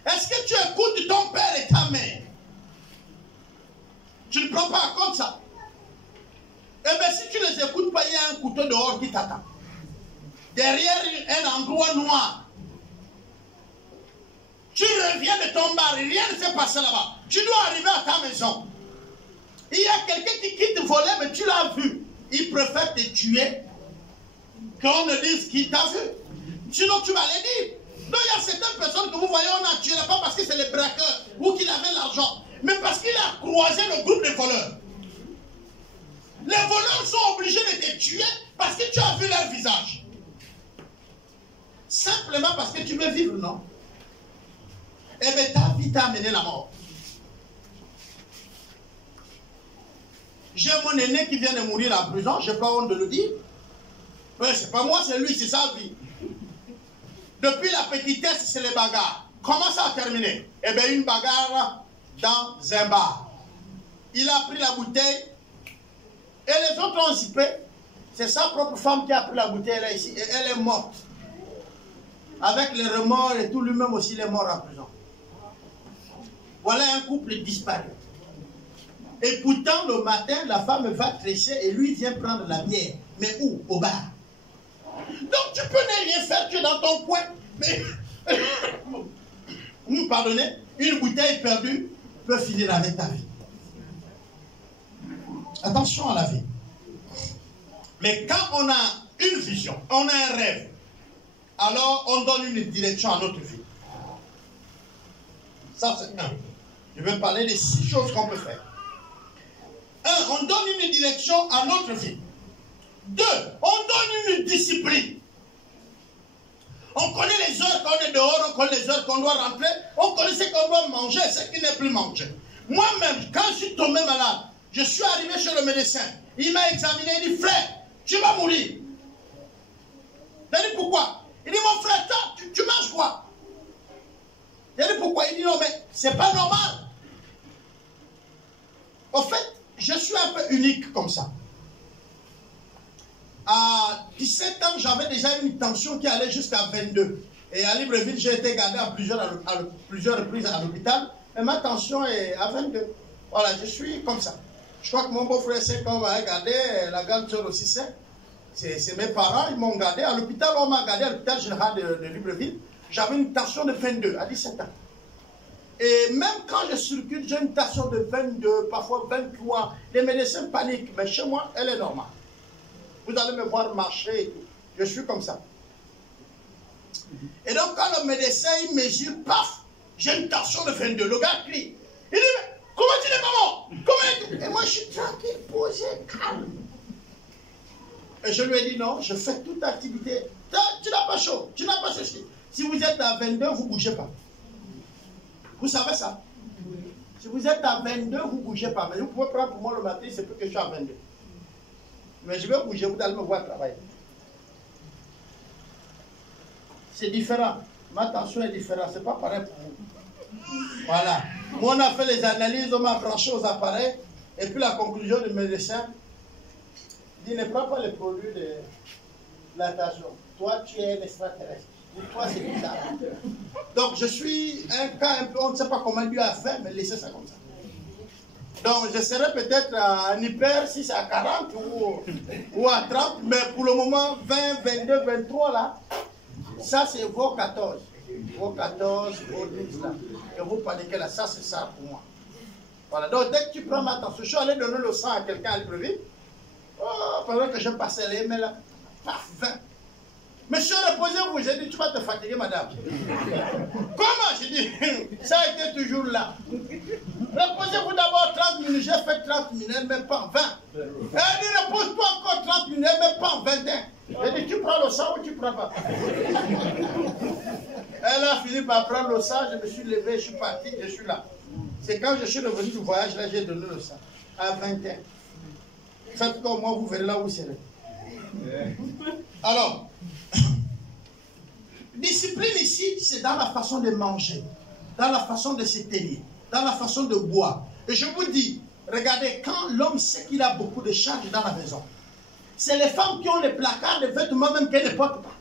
Est-ce que tu écoutes ton père et ta mère? Tu ne prends pas en compte ça. Eh bien, si tu ne les écoutes pas, il y a un couteau dehors qui t'attend. Derrière un endroit noir. Tu reviens de ton bar, rien ne s'est passé là-bas. Tu dois arriver à ta maison. Il y a quelqu'un qui quitte voler, mais tu l'as vu. Il préfère te tuer qu'on ne dise qu'il t'a vu. Sinon, tu vas les dire. Donc, il y a certaines personnes que vous voyez, on a tué là pas parce que c'est les braqueurs ou qu'il avait l'argent, mais parce qu'il a croisé le groupe de voleurs. Les voleurs sont obligés de te tuer parce que tu as vu leur visage. Simplement parce que tu veux vivre, non? Eh bien, ta vie t'a amené la mort. J'ai mon aîné qui vient de mourir en prison, je n'ai pas honte de le dire. Ouais, c'est pas moi, c'est lui, c'est sa vie. Depuis la petitesse, c'est les bagarres. Comment ça a terminé? Eh bien, une bagarre dans un bar. Il a pris la bouteille et les autres ont zippé. C'est sa propre femme qui a pris la bouteille là ici et elle est morte. Avec les remords et tout, lui-même aussi, il est mort en prison. Voilà un couple disparu. Et pourtant, le matin, la femme va trécher et lui vient prendre la bière. Mais où? Au bar. Donc tu peux ne rien faire, tu es dans ton coin. Mais, vous me pardonnez, une bouteille perdue peut finir avec ta vie. Attention à la vie. Mais quand on a une vision, on a un rêve, alors on donne une direction à notre vie. Ça c'est un. Je vais parler des 6 choses qu'on peut faire. 1. On donne une direction à notre vie. 2. On donne une discipline. On connaît les heures qu'on est dehors, on connaît les heures qu'on doit rentrer, on connaît ce qu'on doit manger et ce qui n'est plus mangé. Moi-même, quand je suis tombé malade, je suis arrivé chez le médecin. Il m'a examiné, il dit, frère, tu vas mourir. J'ai dit, pourquoi? Il dit, mon frère, tu manges quoi? J'ai dit, pourquoi? Il dit, non, mais c'est pas normal. En fait, je suis un peu unique comme ça. À 17 ans, j'avais déjà une tension qui allait jusqu'à 22. Et à Libreville, j'ai été gardé à plusieurs reprises à l'hôpital. Et ma tension est à 22. Voilà, je suis comme ça. Je crois que mon beau-frère sait qu'on m'a gardé, la grande soeur aussi sait. C'est mes parents, ils m'ont gardé. À l'hôpital, on m'a gardé à l'hôpital général de Libreville. J'avais une tension de 22 à 17 ans. Et même quand je circule, j'ai une tension de 22, parfois 23. Les médecins paniquent, mais chez moi, elle est normale. Vous allez me voir marcher et tout. Je suis comme ça. Et donc, quand le médecin, il mesure, paf, J'ai une tension de 22. Le gars crie. Il dit, mais comment tu n'es pas mort? Comment? Et moi, je suis tranquille, posé, calme. Et je lui ai dit, non, je fais toute activité. Tu n'as pas chaud, tu n'as pas ceci. Si vous êtes à 22, vous ne bougez pas. Vous savez ça? Si vous êtes à 22, vous ne bougez pas. Mais vous pouvez prendre pour moi le matin, c'est plus que je suis à 22. Mais je vais bouger, vous allez me voir travailler. C'est différent. Ma tension est différente. Ce n'est pas pareil pour vous. Voilà. Moi, on a fait les analyses, on m'a branché aux appareils. Et puis la conclusion du médecin dit, ne prends pas les produits de la tension. Toi, tu es un extraterrestre. Pour toi, c'est bizarre. Donc, je suis un cas un peu, on ne sait pas comment Dieu a fait, mais laissez ça comme ça. Donc, je serai peut-être en hyper si c'est à 40 ou à 30, mais pour le moment, 20, 22, 23 là, ça c'est vos 14. Vos 14, vos 12 là. Et vous paniquez là, ça c'est ça pour moi. Voilà, donc dès que tu prends ma tension, je suis allé donner le sang à quelqu'un à Libreville. Oh, pendant que je passais les mails là, paf, 20. Monsieur, reposez-vous. J'ai dit, tu vas te fatiguer, madame. Comment? J'ai dit, ça a été toujours là. Reposez-vous d'abord 30 minutes. J'ai fait 30 minutes, mais pas 20. Elle dit, repose-toi encore 30 minutes, mais pas 21. J'ai dit, tu prends le sang ou tu ne prends pas? Elle a fini par prendre le sang. Je me suis levé, je suis parti, je suis là. C'est quand je suis revenu du voyage, là, j'ai donné le sang. À 21. Faites comme moi, vous verrez là où vous serez. Alors, discipline ici, c'est dans la façon de manger, dans la façon de se tenir, dans la façon de boire. Et je vous dis, regardez, quand l'homme sait qu'il a beaucoup de charges dans la maison, c'est les femmes qui ont les placards de vêtements même qu'elles ne portent pas.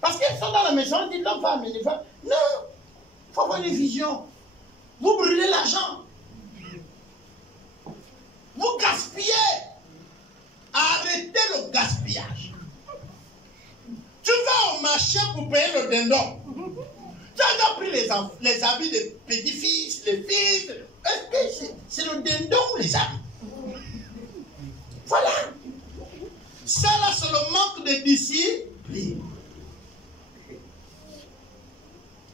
Parce qu'elles sont dans la maison, elles disent, l'homme va amener. Non, il faut avoir une vision. Vous brûlez l'argent. Vous gaspillez. Arrêtez le gaspillage. Tu vas au marché pour payer le dindon. Tu as pris les habits des petits-fils, les fils. Est-ce que c'est le dindon ou les habits? Voilà. Ça là, c'est le manque de discipline.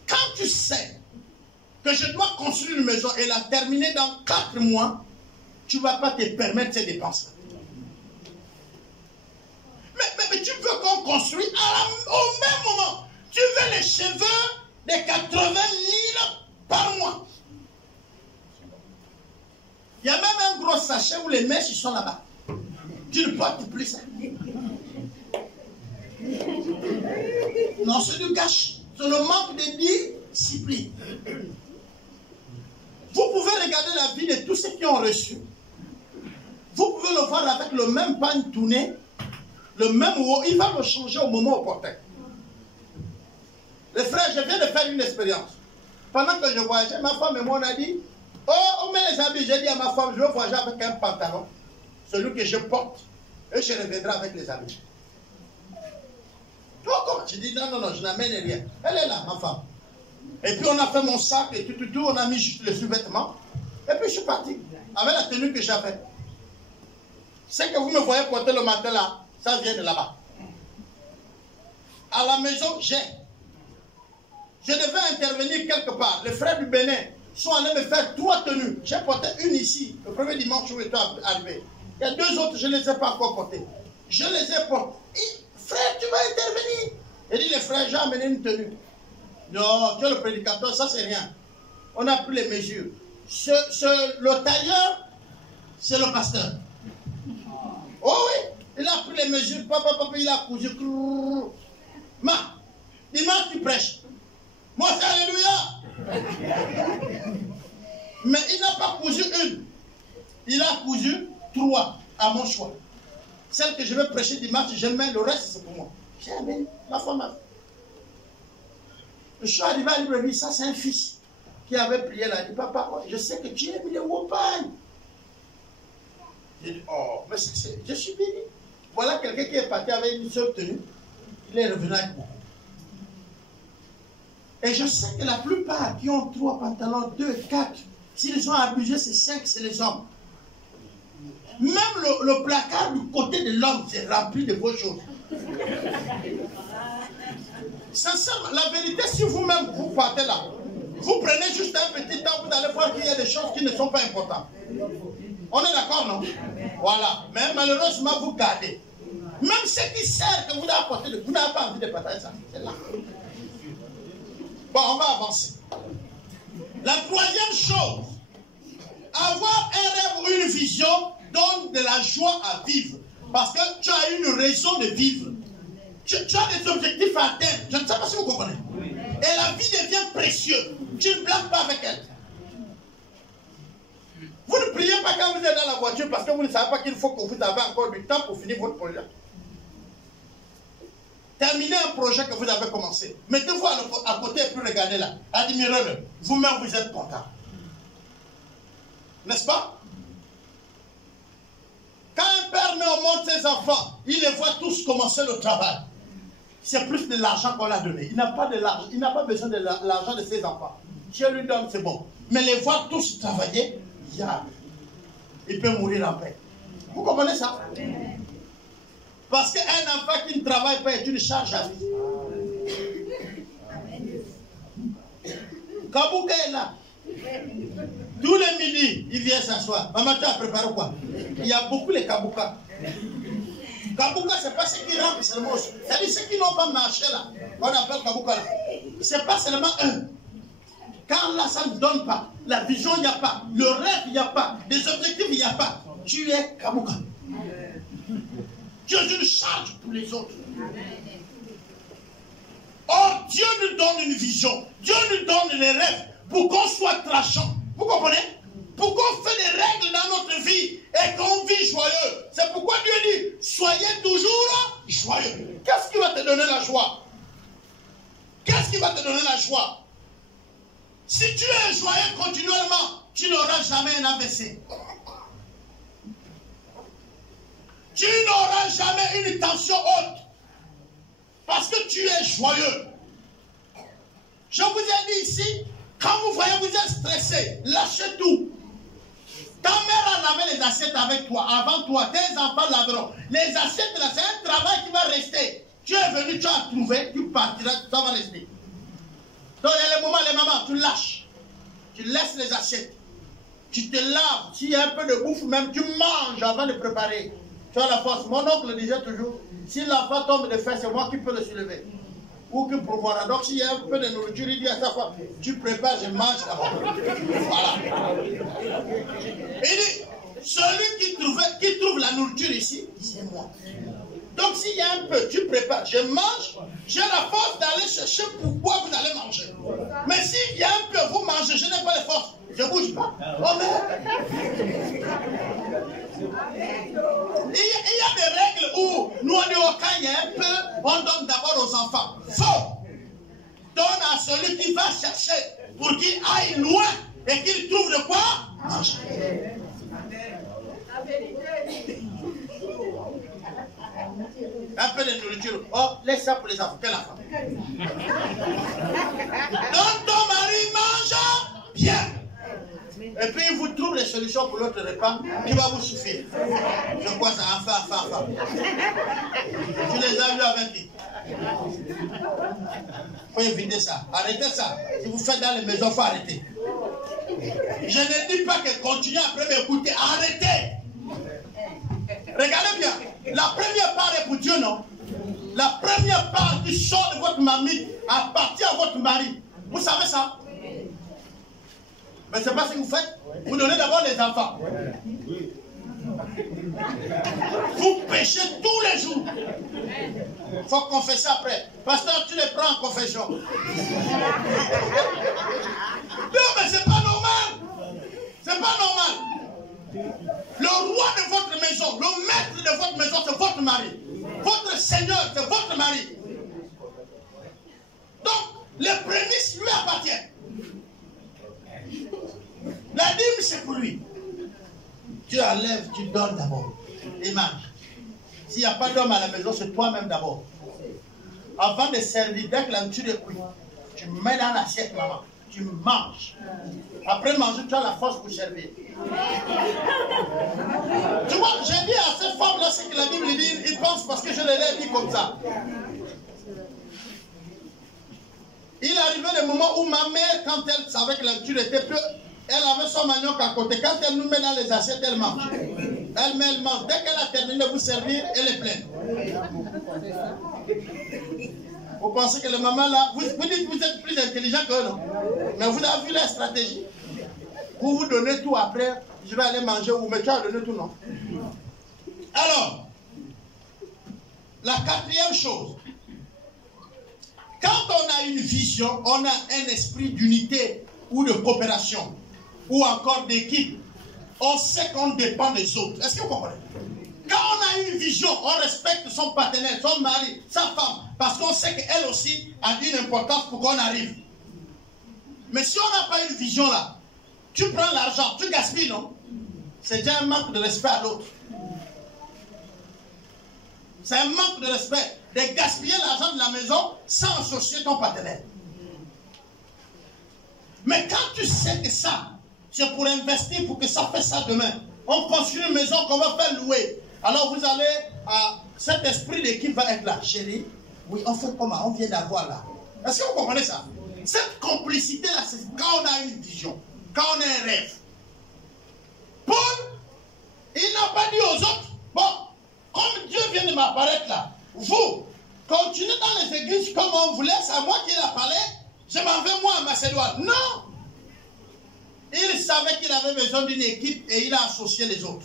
Quand tu sais que je dois construire une maison et la terminer dans 4 mois, tu ne vas pas te permettre ces dépenses. Mais tu veux qu'on construise au même moment. Tu veux les cheveux de 80 000 par mois. Il y a même un gros sachet où les mèches sont là-bas. Tu ne portes plus ça. Non, c'est du gâchis. C'est le manque de discipline. Vous pouvez regarder la vie de tous ceux qui ont reçu. Vous pouvez le voir avec le même pan tourné, le même haut, il va le changer au moment opportun. Les frères, je viens de faire une expérience. Pendant que je voyageais, ma femme et moi on a dit, oh, on met les habits. J'ai dit à ma femme, je veux voyager avec un pantalon, celui que je porte, et je reviendrai avec les habits. Oh, comment? Je dis, non, je n'amène rien. Elle est là, ma femme. Et puis on a fait mon sac et tout, on a mis juste les sous-vêtements. Et puis je suis parti, avec la tenue que j'avais. Ce que vous me voyez porter le matin là, ça vient de là-bas. À la maison, j'ai. Je devais intervenir quelque part. Les frères du Bénin sont allés me faire 3 tenues. J'ai porté une ici, le premier dimanche où j'étais arrivé. Il y a 2 autres, je ne les ai pas encore portées. Je les ai portées. Frère, tu vas intervenir. Il dit, les frères, j'ai amené une tenue. Non, tu es le prédicateur, ça c'est rien. On a pris les mesures. Le tailleur, c'est le pasteur. Oh oui, il a pris les mesures, papa, il a cousu. Dimanche tu prêches. Moi c'est alléluia. Mais il n'a pas cousu une. Il a cousu 3 à mon choix. Celle que je vais prêcher dimanche, je mets, le reste c'est pour moi. J'ai amené ma femme. Je suis arrivé à Libreville, ça c'est un fils qui avait prié là. Il dit, papa, je sais que tu aimes les wopagnes. J'ai dit, oh, mais je suis béni. Voilà quelqu'un qui est parti avec une seule tenue. Il est revenu avec moi. Et je sais que la plupart qui ont 3 pantalons, 2, 4, s'ils ont abusé, c'est 5, c'est les hommes. Même le placard du côté de l'homme, c'est rempli de vos choses. Sincèrement, la vérité, si vous-même vous partez là, vous prenez juste un petit temps, vous allez voir qu'il y a des choses qui ne sont pas importantes. On est d'accord, non? Voilà. Mais malheureusement, vous gardez. Même ce qui sert que vous avez apporté, vous n'avez pas envie de partager ça. C'est là. Bon, on va avancer. La troisième chose, avoir un rêve ou une vision donne de la joie à vivre. Parce que tu as une raison de vivre. Tu as des objectifs à atteindre. Je ne sais pas si vous comprenez. Et la vie devient précieuse. Tu ne blagues pas avec elle. Vous ne priez pas quand vous êtes dans la voiture parce que vous ne savez pas qu'il faut que vous avez encore du temps pour finir votre projet. Terminez un projet que vous avez commencé. Mettez-vous à côté et puis regardez là. Admirez-le. Vous-même, vous êtes content. N'est-ce pas? Quand un père met au monde ses enfants, il les voit tous commencer le travail. C'est plus de l'argent qu'on l'a donné. Il n'a pas de l'argent. Il n'a pas besoin de l'argent de ses enfants. Dieu lui donne, c'est bon. Mais les voir tous travailler, il peut mourir en paix. Vous comprenez ça? Parce qu'un enfant qui ne travaille pas est une charge à vie. Kabouka est là. Tous les midis, il vient s'asseoir. Maman, tu as préparé quoi? Il y a beaucoup les kaboukas. Kabouka, ce n'est pas ceux qui rentrent seulement. C'est-à-dire ceux qui n'ont pas marché là. On appelle kabouka là. Ce n'est pas seulement un. Quand là, ça ne donne pas. La vision, il n'y a pas. Le rêve, il n'y a pas. Des objectifs, il n'y a pas. Tu es kabouka. Tu es une charge pour les autres. Or, Dieu nous donne une vision. Dieu nous donne des rêves pour qu'on soit tranchant. Vous comprenez? Pour qu'on fait des règles dans notre vie et qu'on vit joyeux. C'est pourquoi Dieu dit, soyez toujours joyeux. Qu'est-ce qui va te donner la joie? Qu'est-ce qui va te donner la joie? Si tu es joyeux continuellement, tu n'auras jamais un AVC. Tu n'auras jamais une tension haute. Parce que tu es joyeux. Je vous ai dit ici, quand vous voyez vous êtes stressé, lâchez tout. Ta mère a lavé les assiettes avec toi, avant toi, tes enfants laveront. Les assiettes là, c'est un travail qui va rester. Tu es venu, tu as trouvé, tu partiras, ça va rester. Donc il y a les moments, les mamans, tu lâches. Tu laisses les assiettes. Tu te laves. S'il y a un peu de bouffe, même tu manges avant de préparer. Tu as la force. Mon oncle disait toujours, si l'enfant tombe de faim, c'est moi qui peux le soulever. Ou qui pourvoira. Donc s'il y a un peu de nourriture, il dit à chaque fois, tu prépares, je mange d'abord. Voilà. Il dit, celui qui trouve la nourriture ici, c'est moi. Donc s'il y a un peu, tu prépares, je mange, j'ai la force d'aller chercher pourquoi vous allez manger. Mais s'il y a un peu, vous mangez, je n'ai pas les forces, je ne bouge pas. Oh merde. Il y a des règles où nous on dit quand il y a un peu, on donne d'abord aux enfants. Faux. Donne à celui qui va chercher pour qu'il aille loin et qu'il trouve de quoi manger. Un peu de nourriture. Oh, laisse ça pour les enfants. Quel enfant? Donc ton mari mange bien. Et puis il vous trouve les solutions pour l'autre repas qui va vous suffire. Je crois ça, enfin. Tu les as vus avec qui? Il faut éviter ça. Arrêtez ça. Si vous faites dans les maisons, il faut arrêter. Je ne dis pas que continuez après m'écouter. Arrêtez. Regardez bien. La première part est pour Dieu, non? La première part qui sort de votre mamie appartient à votre mari. Vous savez ça? Mais c'est pas ce que vous faites. Vous donnez d'abord les enfants. Vous péchez tous les jours. Il faut confesser après. Pasteur, tu les prends en confession. Non, mais c'est pas normal. C'est pas normal. Le roi de votre maison, le maître de votre maison, c'est votre mari. Votre seigneur, c'est votre mari. Donc, les prémices lui appartiennent. La dîme, c'est pour lui. Tu enlèves, tu donnes d'abord. Et mange. S'il n'y a pas d'homme à la maison, c'est toi-même d'abord. Avant de servir, dès que la nourriture est cuite, tu mets dans l'assiette, maman. Tu manges. Après manger, tu as la force pour servir. Tu vois, j'ai dit à cette femme-là ce que la Bible dit, ils pensent parce que je l'ai dit comme ça. Il arrivait le moment où ma mère, quand elle savait que la nature était peu, elle avait son manioc à côté. Quand elle nous met dans les assiettes, elle mange. Elle mange. Dès qu'elle a terminé de vous servir, elle est pleine. Vous pensez que les mamans là, vous dites que vous êtes plus intelligent qu'eux, non? Mais vous avez vu la stratégie. Vous vous donnez tout après, je vais aller manger ou mais tu as donné tout, non? Alors, la quatrième chose, quand on a une vision, on a un esprit d'unité ou de coopération ou encore d'équipe, on sait qu'on dépend des autres. Est-ce que vous comprenez? Quand on a une vision, on respecte son partenaire, son mari, sa femme, parce qu'on sait qu'elle aussi a une importance pour qu'on arrive. Mais si on n'a pas une vision là, tu prends l'argent, tu gaspilles, non? C'est déjà un manque de respect à l'autre. C'est un manque de respect de gaspiller l'argent de la maison sans associer ton partenaire. Mais quand tu sais que ça, c'est pour investir, pour que ça fasse ça demain, on construit une maison qu'on va faire louer. Alors vous allez, cet esprit d'équipe va être là. Chérie, oui, on fait comment? On vient d'avoir là. Est-ce que vous comprenez ça? Cette complicité-là, c'est quand on a une vision, quand on a un rêve. Paul, il n'a pas dit aux autres, bon, comme Dieu vient de m'apparaître là, vous, continuez dans les églises comme on vous laisse, à moi qu'il a parlé, je m'en vais moi à Macédoine. Non! Il savait qu'il avait besoin d'une équipe et il a associé les autres.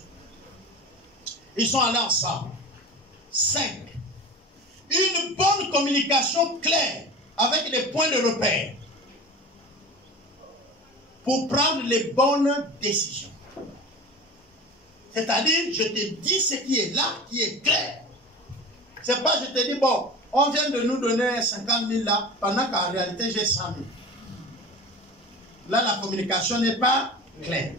Ils sont allés ensemble. 5. Une bonne communication claire avec des points de repère pour prendre les bonnes décisions. C'est-à-dire, je te dis ce qui est là, qui est clair. C'est pas je te dis, bon, on vient de nous donner 50 000 là, pendant qu'en réalité j'ai 100 000. Là, la communication n'est pas claire.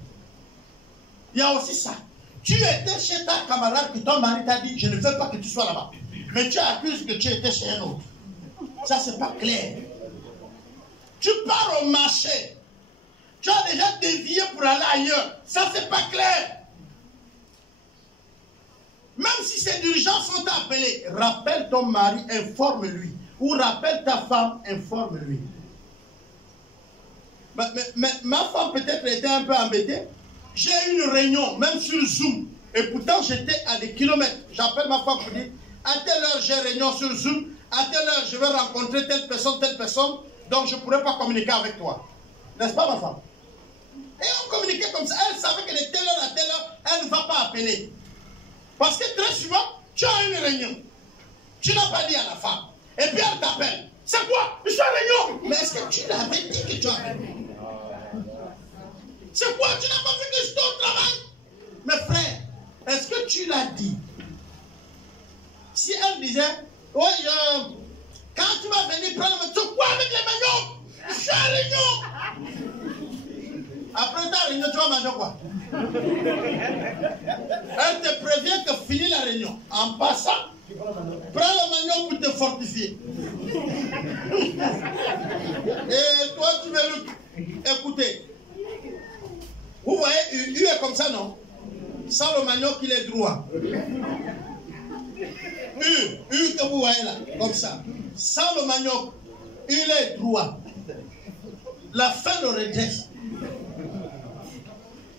Il y a aussi ça. Tu étais chez ta camarade que ton mari t'a dit, je ne veux pas que tu sois là-bas. Mais tu accuses que tu étais chez un autre. Ça, c'est pas clair. Tu pars au marché. Tu as déjà dévié pour aller ailleurs. Ça, c'est pas clair. Même si ces dirigeants sont appelés, rappelle ton mari, informe-lui. Ou rappelle ta femme, informe-lui. Mais ma femme peut-être était un peu embêtée. J'ai eu une réunion, même sur Zoom. Et pourtant, j'étais à des kilomètres. J'appelle ma femme pour dire, à telle heure, j'ai réunion sur Zoom. À telle heure, je vais rencontrer telle personne. Donc, je ne pourrai pas communiquer avec toi. N'est-ce pas, ma femme? Et on communiquait comme ça. Elle savait que de telle heure à telle heure, elle ne va pas appeler. Parce que très souvent, tu as une réunion. Tu n'as pas dit à la femme. Et puis elle t'appelle. C'est quoi? Je suis en réunion. Mais est-ce que tu l'avais dit que tu as réunion? C'est quoi? Tu n'as pas vu que je suis au travail? Mais frère, est-ce que tu l'as dit? Si elle disait, oui, quand tu vas venir prendre le c'est quoi avec les maniocs? Je suis en réunion. Après ta réunion, tu vas manger quoi? Elle te prévient que fini la réunion. En passant, prends le manioc pour te fortifier. Et toi, tu veux le... Écoutez, vous voyez, U est comme ça, non? Sans le manioc, il est droit. U que vous voyez là, comme ça. Sans le manioc, il est droit. La fin le redresse.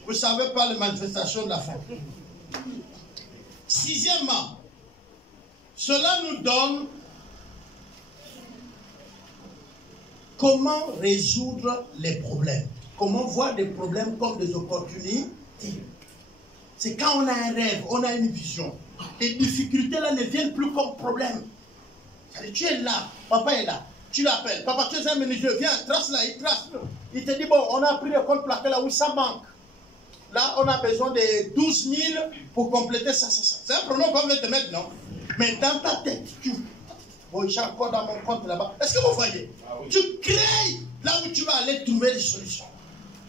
Vous ne savez pas les manifestations de la faim. 6e, cela nous donne comment résoudre les problèmes. Comment voir des problèmes comme des opportunités. C'est quand on a un rêve, on a une vision. Les difficultés là ne viennent plus comme problème. Tu es là, papa est là. Tu l'appelles, papa tu es un menuisier, viens, trace là, il trace. Il te dit, bon, on a pris le compte plaqué là où ça manque. Là, on a besoin de 12 000 pour compléter ça. C'est un pronom qu'on veut te mettre, non? Mais dans ta tête, bon, j'ai encore dans mon compte là-bas. Est-ce que vous voyez? Tu crées là où tu vas aller trouver des solutions.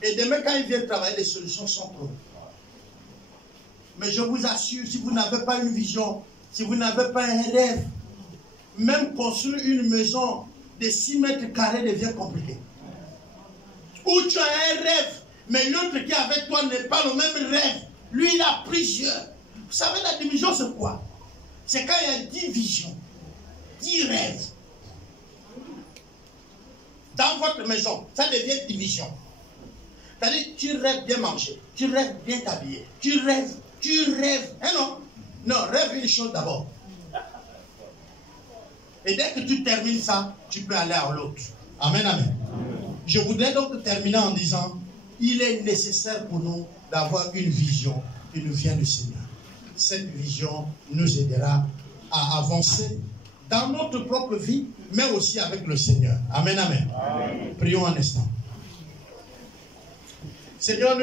Et demain, quand il vient travailler, les solutions sont trouvées. Mais je vous assure, si vous n'avez pas une vision, si vous n'avez pas un rêve, même construire une maison de 6 mètres carrés devient compliqué. Ou tu as un rêve, mais l'autre qui est avec toi n'est pas le même rêve. Lui, il a plusieurs. Vous savez, la division, c'est quoi? C'est quand il y a 10 visions, 10 rêves. dans votre maison, ça devient division. C'est-à-dire, tu rêves bien manger, tu rêves bien t'habiller, tu rêves. Hein non? Non, rêve une chose d'abord. Et dès que tu termines ça, tu peux aller à l'autre. Amen, amen. Je voudrais donc terminer en disant, il est nécessaire pour nous d'avoir une vision qui nous vient du Seigneur. Cette vision nous aidera à avancer dans notre propre vie, mais aussi avec le Seigneur. Amen, amen. Amen. Prions un instant. Seigneur,